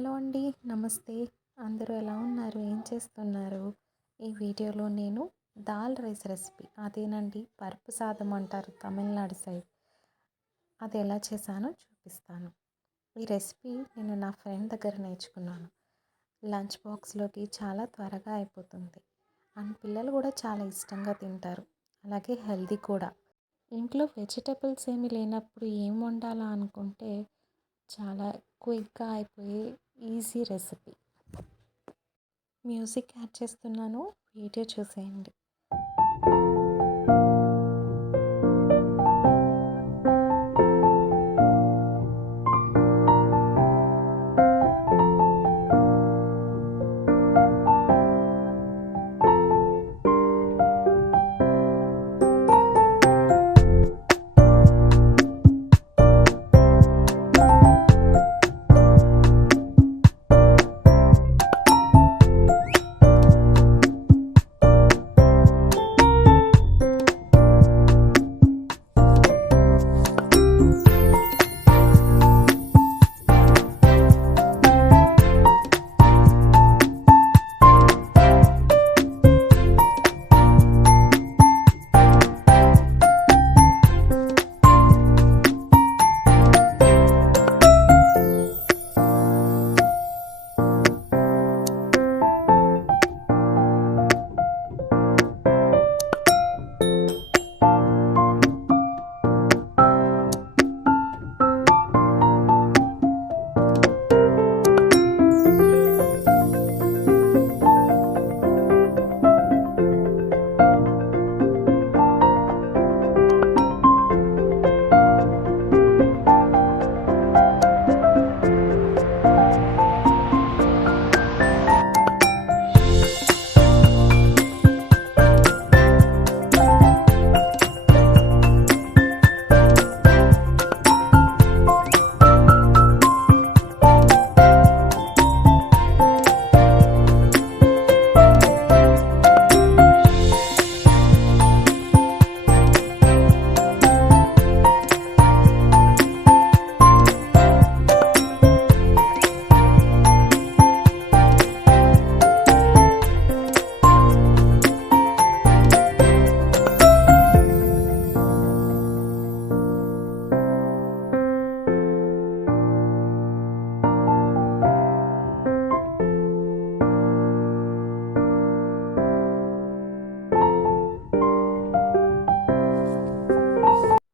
Hello అండి. నమస్తే. అందరూ ఎలా ఉన్నారు? ఏం చేస్తున్నారు? ఈ వీడియోలో నేను దాల్ రైస్ రెసిపీ అదేనండి పరుపు సాదం అంటారు తమిళనాడు సైడ్. అది ఎలా చేశానో చూపిస్తాను. ఈ రెసిపీ నేను నా ఫ్రెండ్ దగ్గర నేర్చుకున్నాను. లంచ్ బాక్స్‌లోకి చాలా త్వరగా అయిపోతుంది. అండ్ పిల్లలు కూడా చాలా ఇష్టంగా తింటారు. అలాగే హెల్తీ కూడా. ఇంట్లో వెజిటబుల్స్ ఏమీ లేనప్పుడు ఏం వండాలా అనుకుంటే చాలా క్విక్గా అయిపోయే ఈజీ రెసిపీ. మ్యూజిక్ యాడ్ చేస్తున్నాను. వీడియో చూసేయండి.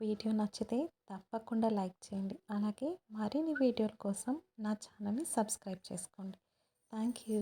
వీడియో నచ్చితే తప్పకుండా లైక్ చేయండి. అలాగే మరిన్ని వీడియోల కోసం నా ఛానల్ని సబ్స్క్రైబ్ చేసుకోండి. Thank you.